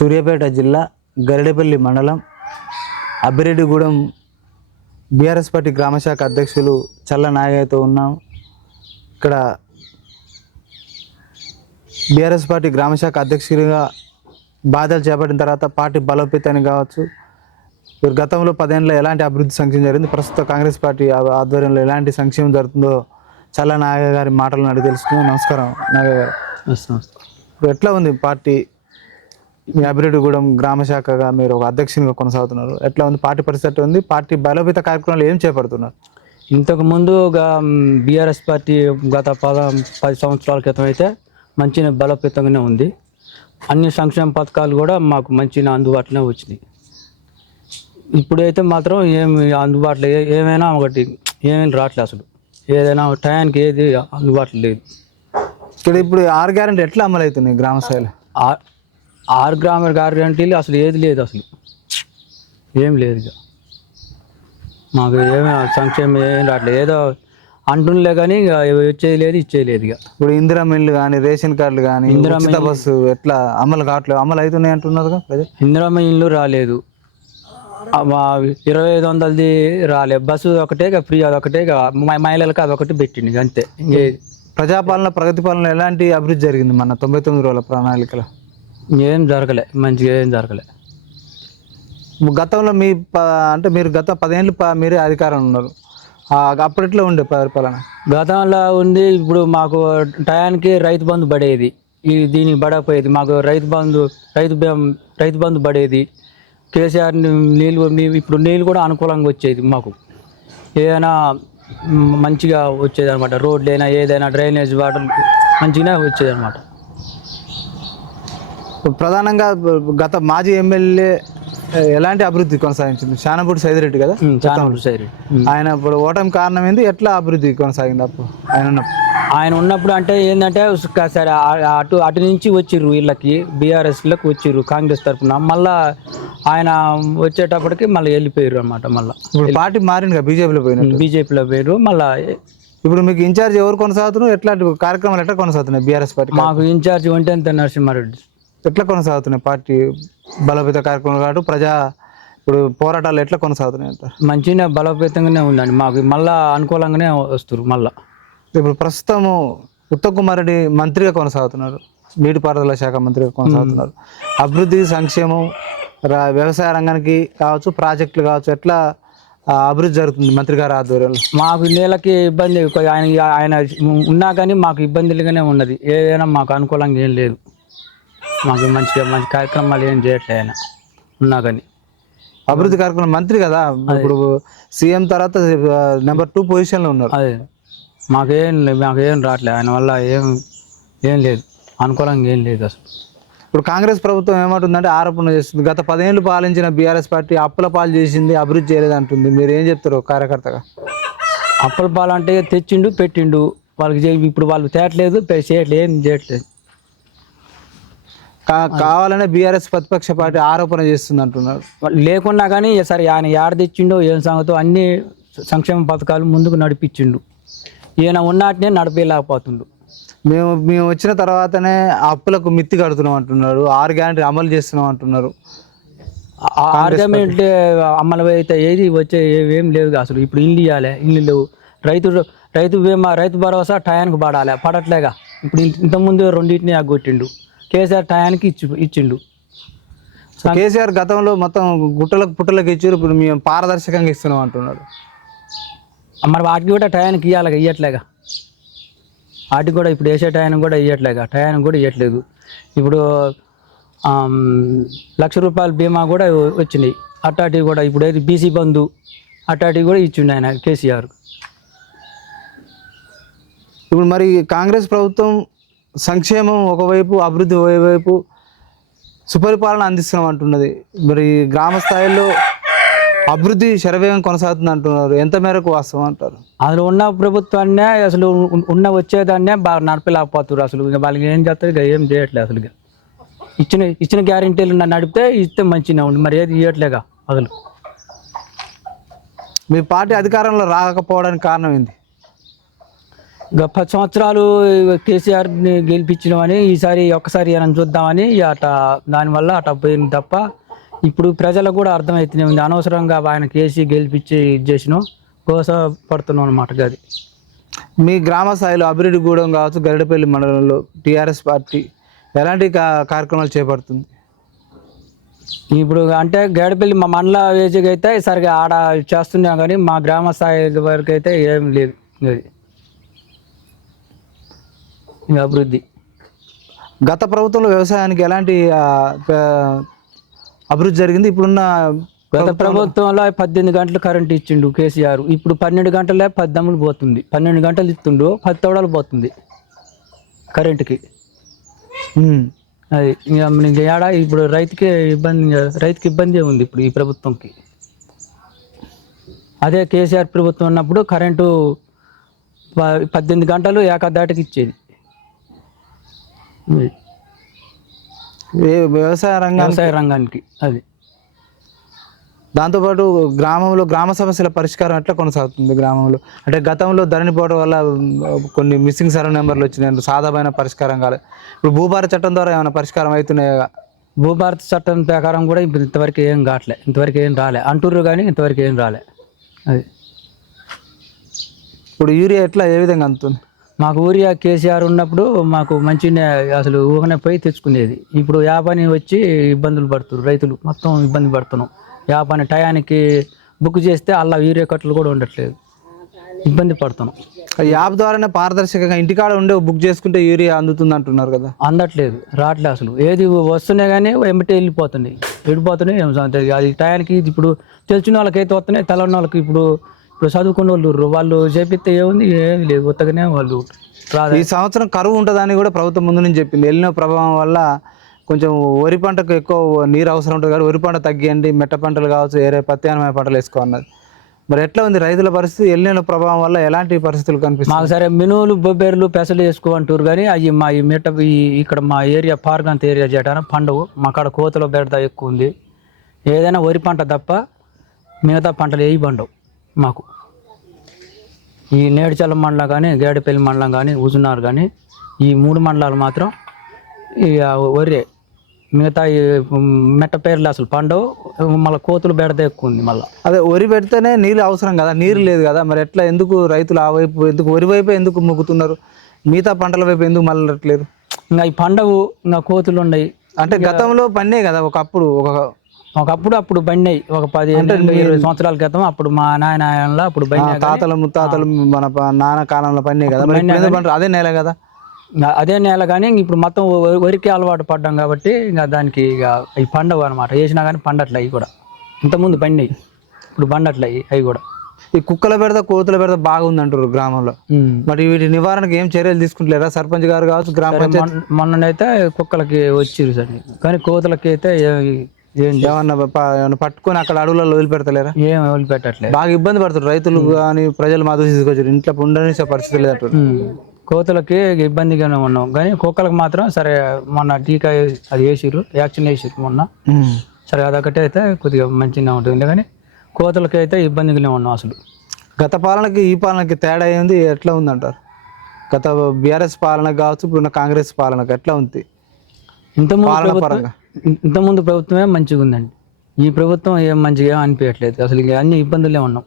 సూర్యాపేట జిల్లా గరిడేపల్లి మండలం అబ్బిరెడ్డిగూడెం BRS party గ్రామశాఖ అధ్యక్షులు చల్ల నాగయ్యతో ఉన్నాం. ఇక్కడ బీఆర్ఎస్ పార్టీ గ్రామశాఖ అధ్యక్షుడిగా బాధ్యతలు చేపట్టిన తర్వాత పార్టీ బలోపేతానికి కావచ్చు, గతంలో 10 ఏళ్ళలో ఎలాంటి అభివృద్ధి సంక్షేమం జరిగింది, ప్రస్తుత కాంగ్రెస్ పార్టీ ఆధ్వర్యంలో ఎలాంటి సంక్షేమం జరుగుతుందో చల్ల నాగయ్య గారి మాటలను అడిగి తెలుసుకున్నాం. నమస్కారం నాగయ్య గారు. ఇప్పుడు ఎట్లా ఉంది పార్టీ? మీ అబ్బిరెడ్డిగూడెం గ్రామశాఖగా మీరు ఒక అధ్యక్షునిగా కొనసాగుతున్నారు. ఎట్లా ఉంది పార్టీ పరిస్థితి? ఉంది పార్టీ బలోపేత కార్యక్రమాలు ఏం చేపడుతున్నారు? ఇంతకుముందు బీఆర్ఎస్ పార్టీ గత 10 సంవత్సరాల క్రితం అయితే మంచి బలోపేతంగానే ఉంది. అన్ని సంక్షేమ పథకాలు కూడా మాకు మంచి అందుబాటులోనే వచ్చినాయి. ఇప్పుడైతే మాత్రం ఏమి అందుబాటులో ఏమైనా ఒకటి ఏమైనా రావట్లేదు. అసలు ఏదైనా టయానికి ఏది అందుబాటులో లేదు. ఇక్కడ ఇప్పుడు 6 గ్యారెంటీ ఎట్లా అమలు అవుతున్నాయి గ్రామ స్థాయిలో? 6 గ్యారెంటీలు అసలు ఏది లేదు, అసలు ఏం లేదు. ఇక మాకు ఏమైనా సంక్షేమం ఏం రావట్లేదు. ఏదో అంటుండలే కానీ ఇక వచ్చేది లేదు, ఇచ్చేది లేదు. ఇక ఇప్పుడు ఇందిరా మిల్లు కానీ రేషన్ కార్డులు కానీ ఉచిత బస్సు ఎట్లా అమలు కావట్లేదు? అమలు అవుతున్నాయి అంటున్నారు. ఇందిరా మిల్లు రాలేదు, 2500ది రాలేదు. బస్సు ఒకటే ఫ్రీ, అదొకటే మహిళలకు అదొకటి పెట్టింది అంతే. ప్రజాపాలన ప్రగతి పాలన ఎలాంటి అభివృద్ధి జరిగింది మన 99 రోజుల ప్రణాళికలో? ఏం జరగలే, మంచిగా ఏం జరగలే. గతంలో అంటే మీరు గత 10 ఏళ్ళు మీరే అధికారంలో ఉన్నారు. అప్పట్లో ఉండే పరిపాలన గతంలో ఉంది. ఇప్పుడు మాకు టయానికి రైతు బంధు పడేది, దీనికి పడకపోయేది. మాకు రైతు బంధు పడేది. కేసీఆర్ ఇప్పుడు నీళ్ళు కూడా అనుకూలంగా వచ్చేది. మాకు ఏదైనా మంచిగా వచ్చేది అనమాట. రోడ్లు అయినా ఏదైనా డ్రైనేజ్ వాటర్ మంచిగానే వచ్చేది అనమాట. ప్రధానంగా గత మాజీ ఎమ్మెల్యే ఎలాంటి అభివృద్ధి కొనసాగించింది? శానంపూడి సైదిరెడ్డి కదా. ఆయన ఇప్పుడు ఓటమి కారణం ఏంది? ఎట్లా అభివృద్ధి కొనసాగింది అప్పుడు ఆయన ఉన్నప్పుడు? అంటే ఏంటంటే సరే అటు నుంచి వచ్చిర్రు వీళ్ళకి, బీఆర్ఎస్లకు వచ్చిర్రు కాంగ్రెస్ తరఫున. మళ్ళా ఆయన వచ్చేటప్పటికి మళ్ళీ వెళ్ళిపోయారు అనమాట. మళ్ళీ ఇప్పుడు పార్టీ మారింది, బీజేపీలో పోయారు. మళ్ళీ ఇప్పుడు మీకు ఇన్ఛార్జ్ ఎవరు కొనసాగుతున్నారు? ఎట్లాంటి కార్యక్రమాలు ఎట్లా కొనసాగుతున్నాయి బీఆర్ఎస్ పార్టీ? మాకు ఇన్ఛార్జ్ ఒంటెంత నరసింహారెడ్డి. ఎట్లా కొనసాగుతున్నాయి పార్టీ బలోపేత కార్యక్రమాలు కాదు ఇప్పుడు పోరాటాలు ఎట్లా కొనసాగుతున్నాయి అంటారు? మంచిగా బలోపేతంగానే ఉందండి. మాకు మళ్ళా అనుకూలంగానే వస్తారు. మళ్ళా ఇప్పుడు ప్రస్తుతము ఉత్తమ్ కుమార్ రెడ్డి మంత్రిగా కొనసాగుతున్నారు, నీటిపారుదల శాఖ మంత్రిగా కొనసాగుతున్నారు. అభివృద్ధి సంక్షేమం వ్యవసాయ రంగానికి కావచ్చు, ప్రాజెక్టులు కావచ్చు, ఎట్లా అభివృద్ధి జరుగుతుంది మంత్రి గారి ఆధ్వర్యంలో? మాకు నీళ్ళకి ఇబ్బంది ఆయన ఉన్నా కానీ మాకు ఇబ్బందులుగానే ఉన్నది. ఏదైనా మాకు అనుకూలంగా ఏం లేదు. మాకు మంచి కార్యక్రమాలు ఏం చేయట్లేదు ఆయన ఉన్నా కానీ. అభివృద్ధి కార్యక్రమం మంత్రి కదా, ఇప్పుడు సీఎం తర్వాత నెంబర్ 2 పొజిషన్లో ఉన్నారు. అదే మాకేం రావట్లేదు ఆయన వల్ల. ఏం లేదు, అనుకూలంగా ఏం లేదు అసలు. ఇప్పుడు కాంగ్రెస్ ప్రభుత్వం ఏమంటుందంటే ఆరోపణ చేస్తుంది, గత 10 ఏళ్ళు పాలించిన బీఆర్ఎస్ పార్టీ అప్పుల పాలు చేసింది, అభివృద్ధి చేయలేదు అంటుంది. మీరు ఏం చెప్తారు కార్యకర్తగా? అప్పుల పాలు అంటే తెచ్చిండు పెట్టిండు వాళ్ళకి. ఇప్పుడు వాళ్ళు తేట్లేదు, చేయట్లేదు, ఏం చేయట్లేదు. కావాలనే బీఆర్ఎస్ ప్రతిపక్ష పార్టీ ఆరోపణ చేస్తుంది అంటున్నారు. లేకున్నా కానీ సరే ఆయన ఏడ తెచ్చిండో ఏం సంగతో అన్ని సంక్షేమ పథకాలు ముందుకు నడిపించిండు. ఈయన ఉన్నట్టునే నడిపేయలేకపోతుండు. మేము వచ్చిన తర్వాతనే అప్పులకు మిత్తి కడుతున్నాం అంటున్నారు, 6 గ్యారెంటీ అమలు చేస్తున్నాం అంటున్నారు. ఆర్గ్యుమెంట్ అమలు అయితే ఏది వచ్చే ఏం లేదు అసలు. ఇప్పుడు ఇల్లు ఇవ్వాలి, ఇల్లు లేవు. రైతు బీమా, రైతు భరోసా టయానికి పడాలి, పడట్లేగా. ఇప్పుడు ఇంతకుముందు 2 అగ్గొట్టిండు. కేసీఆర్ టయానికి ఇచ్చిండు. కేసీఆర్ గతంలో మొత్తం గుట్టలకు పుట్టలకు ఇచ్చారు, ఇప్పుడు మేము పారదర్శకంగా ఇస్తున్నాం అంటున్నారు. మరి వాటికి కూడా టయానికి ఇవ్వట్లేగా. వాటికి కూడా ఇప్పుడు వేసే టయానికి కూడా ఇవ్వట్లేగా. టయానికి కూడా ఇవ్వట్లేదు. ఇప్పుడు 1,00,000 రూపాయల బీమా కూడా వచ్చినాయి. అట్టాటివి కూడా ఇప్పుడు ఏది బీసీ బంధు అట్టాటివి కూడా ఇచ్చిండు ఆయన కేసీఆర్. ఇప్పుడు మరి కాంగ్రెస్ ప్రభుత్వం సంక్షేమం ఒకవైపు, అభివృద్ధి ఒకవైపు సుపరిపాలన అందిస్తున్నాం అంటున్నది. మరి గ్రామ స్థాయిలో అభివృద్ధి శరవేగం కొనసాగుతుంది అంటున్నారు. ఎంత మేరకు వాస్తవం అంటారు? అసలు ఉన్న ప్రభుత్వాన్నే అసలు వచ్చేదాన్నే బాగా నడపలేకపోతున్నారు. అసలు వాళ్ళకి ఏం చేస్తారు? ఇక ఏం చేయట్లేదు అసలు. ఇచ్చిన గ్యారెంటీలు నడిపితే ఇస్తే మంచిగా ఉంది, మరి ఏది ఇవ్వట్లేగా అసలు. మీ పార్టీ అధికారంలో రాకపోవడానికి కారణం ఏంది? ఇంకా 10 సంవత్సరాలు కేసీఆర్ని గెలిపించినామని ఈసారి ఒక్కసారి ఏమైనా చూద్దామని అట దానివల్ల అట పోయింది తప్ప ఇప్పుడు ప్రజలకు కూడా అర్థమవుతూనే ఉంది. అనవసరంగా ఆయన కేసీ గెలిపించి ఇది చేసినాం కోస పడుతున్నాం అనమాట. అది మీ గ్రామ స్థాయిలో అభివృద్ధిగూడెం కావచ్చు, గరిడపల్లి మండలంలో టీఆర్ఎస్ పార్టీ ఎలాంటి కార్యక్రమాలు చేపడుతుంది? ఇప్పుడు అంటే గేడపల్లి మా మండల వేదిక అయితే సరిగా ఆడ చేస్తున్నాం కానీ మా గ్రామ స్థాయి వరకు అయితే ఏం లేదు. అది ఇంకా అభివృద్ధి గత ప్రభుత్వంలో వ్యవసాయానికి ఎలాంటి అభివృద్ధి జరిగింది? ఇప్పుడున్న గత ప్రభుత్వంలో 18 గంటలు కరెంట్ ఇచ్చిండు కేసీఆర్. ఇప్పుడు 12 గంటలే 10 దమ్ములు పోతుంది. 12 గంటలు ఇస్తుండు 10 తోడలు పోతుంది కరెంటుకి. అది ఇంకా ఏడా ఇప్పుడు రైతుకి ఇబ్బంది ఉంది ఇప్పుడు ఈ ప్రభుత్వంకి. అదే కేసీఆర్ ప్రభుత్వం ఉన్నప్పుడు కరెంటు 18 గంటలు ఏకదాటికి ఇచ్చేది. వ్యవసాయ రంగానికి అది. దాంతోపాటు గ్రామంలో గ్రామ సమస్యల పరిష్కారం ఎట్లా కొనసాగుతుంది గ్రామంలో? అంటే గతంలో ధరణి పోవడం వల్ల కొన్ని మిస్సింగ్ సర్వే నెంబర్లు వచ్చినాయి, సాధారణ పరిష్కారం కాలేదు. ఇప్పుడు భూభారత చట్టం ద్వారా ఏమైనా పరిష్కారం అవుతున్నాయా? భూభారత చట్టం ప్రకారం కూడా ఇప్పుడు ఇంతవరకు ఏం కావట్లే, ఇంతవరకు ఏం రాలే అంటుర్రు కానీ ఇంతవరకు ఏం రాలే. అది ఇప్పుడు యూరియా ఎట్లా ఏ విధంగా అందుతుంది? మాకు ఊరియా కేసీఆర్ ఉన్నప్పుడు మాకు మంచిగా అసలు ఊహనే పోయి తెచ్చుకునేది. ఇప్పుడు యాపాని వచ్చి ఇబ్బందులు పడుతున్నారు రైతులు, మొత్తం ఇబ్బంది పడుతున్నాం. యాపాని టయానికి బుక్ చేస్తే అలా యూరియా కట్టలు కూడా ఉండట్లేదు, ఇబ్బంది పడుతున్నాం. యాప్ ద్వారానే పారదర్శకంగా ఇంటికాడ ఉండే బుక్ చేసుకుంటే యూరియా అందుతుంది అంటున్నారు కదా? అందట్లేదు, రావట్లేదు అసలు. ఏది వస్తున్నాయి కానీ వెంబటే వెళ్ళిపోతున్నాయి. అది టయానికి ఇప్పుడు తెలిసిన వాళ్ళకైతే వస్తున్నాయి, తెలవని వాళ్ళకి ఇప్పుడు చదువుకున్న వాళ్ళు చేపిస్తే ఏముంది, ఏమి లేదు, కొత్తగానే వాళ్ళు రాదు. ఈ సంవత్సరం కరువు ఉంటుందని కూడా ప్రభుత్వం ముందు నుంచి చెప్పింది. ఎల్లిన ప్రభావం వల్ల కొంచెం వరి పంటకు ఎక్కువ నీరు అవసరం ఉంటుంది కానీ వరి పంట తగ్గియండి, మెట్ట పంటలు కావచ్చు, వేరే ప్రత్యామ్నాయ పంటలు వేసుకోన్నది. మరి ఎట్లా ఉంది రైతుల పరిస్థితి? ఎల్లిన ప్రభావం వల్ల ఎలాంటి పరిస్థితులు కనిపిస్తాయి? మాకు సరే మినువులు, బొబ్బేర్లు, పెసలు వేసుకోమంటారు కానీ అవి మా ఈ మెట్ట ఇక్కడ మా ఏరియా పార్గంత ఏరియా చేయడానికి పండవు. మా కాడ కోతలో బెడద ఎక్కువ ఉంది. ఏదైనా వరి పంట తప్ప మిగతా పంటలు ఏవి పండవు మాకు. ఈ నేడుచల్ల మండలం కానీ, గేడపల్లి మండలం కానీ, హుజునార్ కానీ ఈ 3 మండలాలు మాత్రం ఇక వరే. మిగతా ఈ మెట్ట పేర్లు అసలు పండవు. మళ్ళీ కోతులు బెడద ఎక్కువ ఉంది. మళ్ళీ అదే వరి పెడితేనే నీళ్ళు అవసరం కదా, నీరు లేదు కదా. మరి ఎట్లా, ఎందుకు రైతులు ఆ వైపు, ఎందుకు వరి వైపు ఎందుకు మొగ్గుతున్నారు, మిగతా పంటల వైపు ఎందుకు మళ్ళట్లేదు? ఇంకా ఈ పండవు, ఇంకా కోతులు ఉన్నాయి. అంటే గతంలో పన్నే కదా ఒకప్పుడు అప్పుడు బండినాయి. ఒక 10-20 సంవత్సరాల క్రితం అప్పుడు మా నాయన అప్పుడు తాతలు ముత్తాతలు మన నాన్న కాలంలో పన్నే కదా. మరి అదే నేల కదా, అదే నేల. కానీ ఇప్పుడు మొత్తం వరికి అలవాటు పడ్డాం కాబట్టి ఇంకా దానికి ఇక అవి పండవు అనమాట. వేసినా కానీ పండట్లే. అవి కూడా ఇంతకుముందు పండినాయి, ఇప్పుడు పండట్లే అవి కూడా. ఈ కుక్కల బెడద, కోతుల బెడద బాగుంది అంటారు గ్రామంలో. మరి వీటి నివారణకు ఏం చర్యలు తీసుకుంటలేరా సర్పంచ్ గారు కావచ్చు, గ్రామ పంచాయతీ? మొన్ననైతే కుక్కలకి వచ్చిరు సార్, కానీ కోతులకి అయితే ఏమన్నా పట్టుకొని అక్కడ అడవులలో వదిలిపెడతలేరా? ఏం వదిలిపెట్టట్లేదు. బాగా ఇబ్బంది పడుతారు రైతులు కానీ ప్రజలు. మా దృష్టి తీసుకొచ్చారు, ఇంట్లో ఉండని పరిస్థితి లేదంటారు. కోతులకి ఇబ్బందిగానే ఉన్నాం కానీ కుక్కలకు మాత్రం సరే మొన్న టీకా అది వేసిరు, వ్యాక్సిన్ వేసిరు మొన్న. సరే అదొకటి అయితే కొద్దిగా మంచిగా ఉంటుంది కానీ కోతులకి అయితే ఇబ్బందిగానే ఉన్నాం అసలు. గత పాలనకి ఈ పాలనకి తేడా ఏంది, ఎట్లా ఉందంటారు? గత బీఆర్ఎస్ పాలన కావచ్చు, ఇప్పుడున్న కాంగ్రెస్ పాలనకు ఎట్లా ఉంది? ఇంతకుముందు ప్రభుత్వమే మంచిగా ఉందండి. ఈ ప్రభుత్వం ఏం మంచిగా అనిపించట్లేదు అసలు. ఇక అన్ని ఇబ్బందులే ఉన్నాం.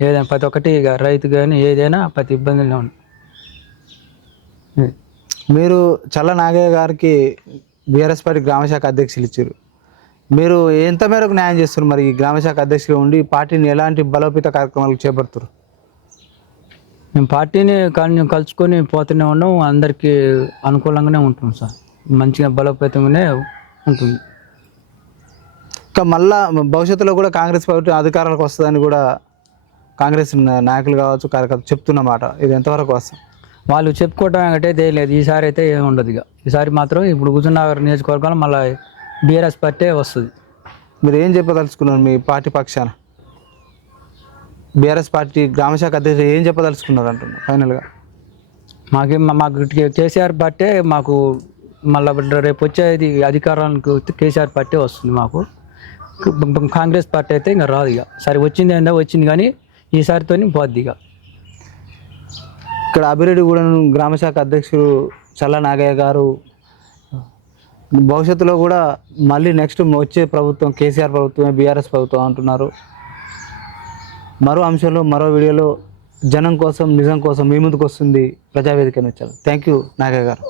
ఏదైనా ప్రతి ఒక్కటి ఇక రైతు కానీ ఏదైనా ప్రతి ఇబ్బందులే ఉన్నాం. మీరు చల్ల నాగయ్య గారికి బీఆర్ఎస్ పార్టీ గ్రామశాఖ అధ్యక్షులు ఇచ్చారు. మీరు ఎంత మేరకు న్యాయం చేస్తారు మరి? ఈ గ్రామశాఖ అధ్యక్షులుగా ఉండి పార్టీని ఎలాంటి బలోపేత కార్యక్రమాలు చేపడుతారు? మేము పార్టీని కలుసుకొని పోతూనే ఉన్నాం, అందరికీ అనుకూలంగానే ఉంటుంది సార్. మంచిగా బలోపేతంగానే ఉంటుంది. ఇంకా మళ్ళా భవిష్యత్తులో కూడా కాంగ్రెస్ పార్టీ అధికారాలకు వస్తుందని కూడా కాంగ్రెస్ నాయకులు కావచ్చు, కార్యకర్తలు చెప్తున్నమాట. ఇది ఎంతవరకు వస్తుంది? వాళ్ళు చెప్పుకోవటం అంటే తెలియలేదు. ఈసారి అయితే ఏమి ఉండదు. ఇక ఈసారి మాత్రం ఇప్పుడు హుజూర్నగర్ నియోజకవర్గంలో మళ్ళీ బీఆర్ఎస్ పార్టీ వస్తుంది. మీరు ఏం చెప్పదలుచుకున్నారు మీ పార్టీ పక్షాన? బీఆర్ఎస్ పార్టీ గ్రామశాఖ అధ్యక్షులు ఏం చెప్పదలుచుకున్నారు అంటున్నారు ఫైనల్గా? మాకు కేసీఆర్ పార్టీ మాకు మళ్ళీ రేపు వచ్చేది అధికారానికి కేసీఆర్ పార్టీ వస్తుంది. మాకు కాంగ్రెస్ పార్టీ అయితే ఇంకా రాదు. ఇక సరే వచ్చింది ఏందో వచ్చింది కానీ ఈసారితో పోద్ది. ఇక ఇక్కడ అభిరెడ్డిగూడెం గ్రామ శాఖ అధ్యక్షుడు చల్ల నాగయ్య గారు భవిష్యత్తులో కూడా మళ్ళీ నెక్స్ట్ వచ్చే ప్రభుత్వం కేసీఆర్ ప్రభుత్వమే బీఆర్ఎస్ ప్రభుత్వం అంటున్నారు. మరో అంశంలో మరో వీడియోలో జనం కోసం నిజం కోసం మీ ముందుకు వస్తుంది ప్రజావేదిక నుంచి. థ్యాంక్ యూ నాగయ్య గారు.